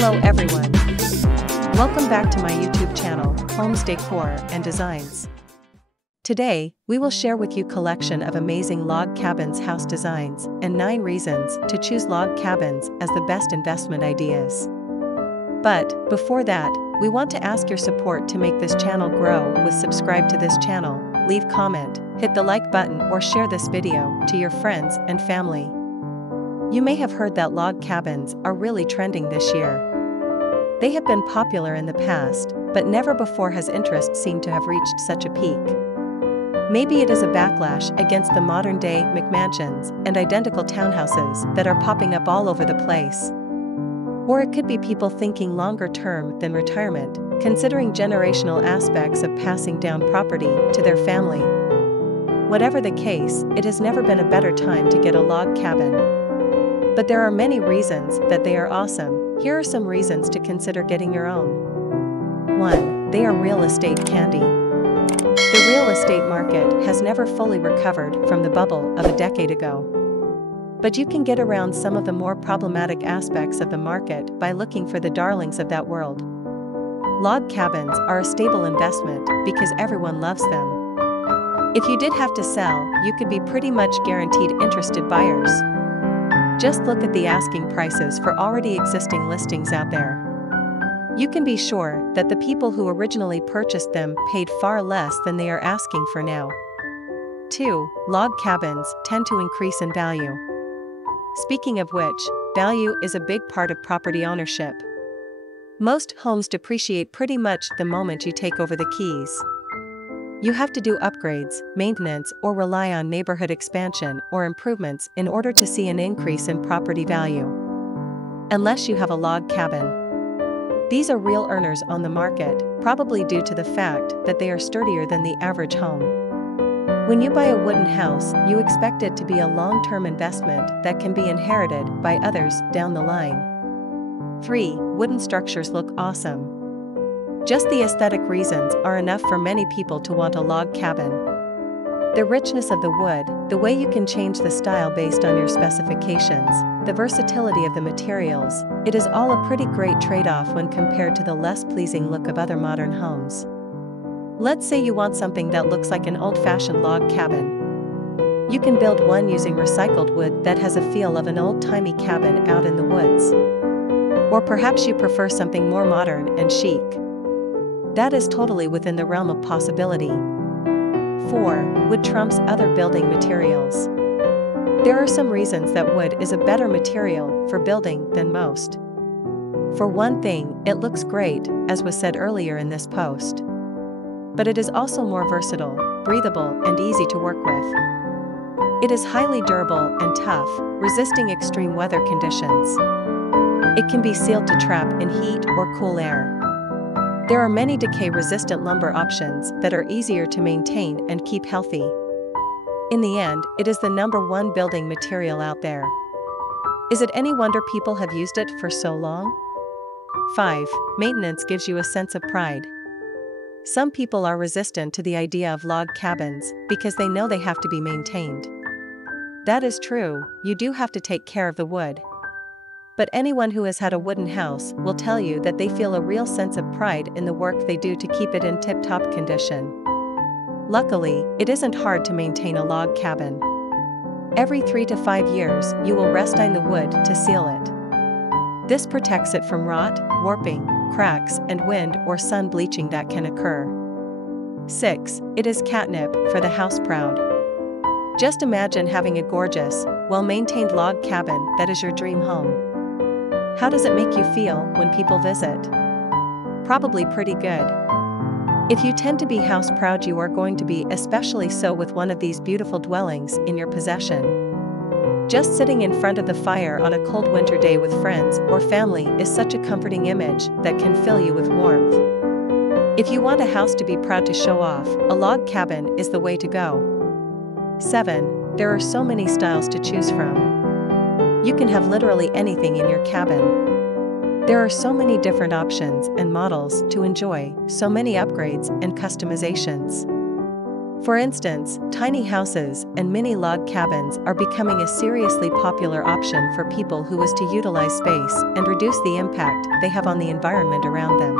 Hello everyone. Welcome back to my YouTube channel, Homes Decor and Designs. Today, we will share with you collection of amazing log cabins house designs and 9 reasons to choose log cabins as the best investment ideas. But, before that, we want to ask your support to make this channel grow with subscribe to this channel, leave comment, hit the like button or share this video to your friends and family. You may have heard that log cabins are really trending this year. They have been popular in the past, but never before has interest seemed to have reached such a peak. Maybe it is a backlash against the modern-day McMansions and identical townhouses that are popping up all over the place. Or it could be people thinking longer term than retirement, considering generational aspects of passing down property to their family. Whatever the case, it has never been a better time to get a log cabin. But there are many reasons that they are awesome. Here are some reasons to consider getting your own. 1. They are real estate candy. The real estate market has never fully recovered from the bubble of a decade ago. But you can get around some of the more problematic aspects of the market by looking for the darlings of that world. Log cabins are a stable investment because everyone loves them. If you did have to sell, you could be pretty much guaranteed interested buyers. Just look at the asking prices for already existing listings out there. You can be sure that the people who originally purchased them paid far less than they are asking for now. 2. Log cabins tend to increase in value. Speaking of which, value is a big part of property ownership. Most homes depreciate pretty much the moment you take over the keys. You have to do upgrades, maintenance, or rely on neighborhood expansion or improvements in order to see an increase in property value. Unless you have a log cabin. These are real earners on the market, probably due to the fact that they are sturdier than the average home. When you buy a wooden house, you expect it to be a long-term investment that can be inherited by others down the line. 3. Wooden structures look awesome. Just the aesthetic reasons are enough for many people to want a log cabin. The richness of the wood, the way you can change the style based on your specifications, the versatility of the materials, it is all a pretty great trade-off when compared to the less pleasing look of other modern homes. Let's say you want something that looks like an old-fashioned log cabin. You can build one using recycled wood that has a feel of an old-timey cabin out in the woods. Or perhaps you prefer something more modern and chic. That is totally within the realm of possibility. 4. Wood trumps other building materials. There are some reasons that wood is a better material for building than most. For one thing, it looks great, as was said earlier in this post. But it is also more versatile, breathable, and easy to work with. It is highly durable and tough, resisting extreme weather conditions. It can be sealed to trap in heat or cool air. There are many decay-resistant lumber options that are easier to maintain and keep healthy. In the end, it is the #1 building material out there. Is it any wonder people have used it for so long? 5. Maintenance gives you a sense of pride. Some people are resistant to the idea of log cabins because they know they have to be maintained. That is true, you do have to take care of the wood. But anyone who has had a wooden house will tell you that they feel a real sense of pride in the work they do to keep it in tip-top condition. Luckily, it isn't hard to maintain a log cabin. Every 3 to 5 years, you will restine the wood to seal it. This protects it from rot, warping, cracks, and wind or sun bleaching that can occur. 6. It is catnip for the house proud. Just imagine having a gorgeous, well-maintained log cabin that is your dream home. How does it make you feel when people visit? Probably pretty good. If you tend to be house proud, you are going to be especially so with one of these beautiful dwellings in your possession. Just sitting in front of the fire on a cold winter day with friends or family is such a comforting image that can fill you with warmth. If you want a house to be proud to show off, a log cabin is the way to go. 7. There are so many styles to choose from. You can have literally anything in your cabin. There are so many different options and models to enjoy, so many upgrades and customizations. For instance, tiny houses and mini log cabins are becoming a seriously popular option for people who wish to utilize space and reduce the impact they have on the environment around them.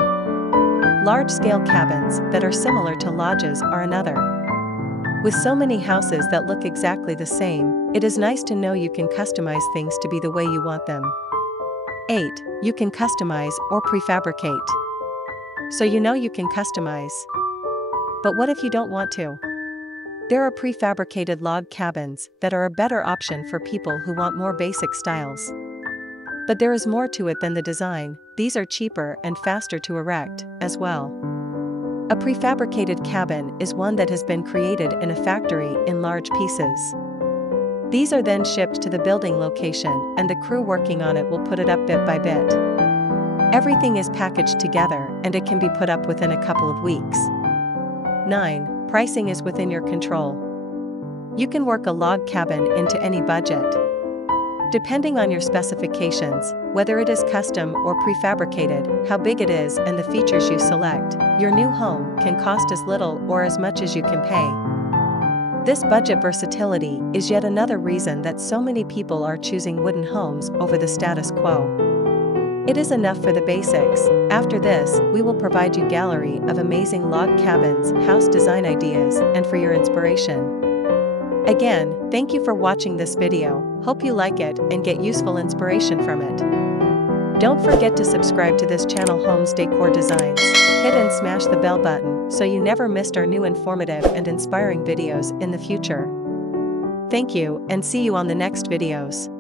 Large-scale cabins that are similar to lodges are another. With so many houses that look exactly the same, it is nice to know you can customize things to be the way you want them. 8. You can customize or prefabricate. So you know you can customize. But what if you don't want to? There are prefabricated log cabins that are a better option for people who want more basic styles. But there is more to it than the design. These are cheaper and faster to erect, as well. A prefabricated cabin is one that has been created in a factory in large pieces. These are then shipped to the building location, and the crew working on it will put it up bit by bit. Everything is packaged together, and it can be put up within a couple of weeks. 9. Pricing is within your control. You can work a log cabin into any budget. Depending on your specifications, whether it is custom or prefabricated, how big it is, and the features you select, your new home can cost as little or as much as you can pay. This budget versatility is yet another reason that so many people are choosing wooden homes over the status quo. It is enough for the basics. After this, we will provide you a gallery of amazing log cabins, house design ideas, and for your inspiration. Again, thank you for watching this video. Hope you like it and get useful inspiration from it. Don't forget to subscribe to this channel, Homes Decor Designs. Hit and smash the bell button so you never missed our new informative and inspiring videos in the future. Thank you, and see you on the next videos.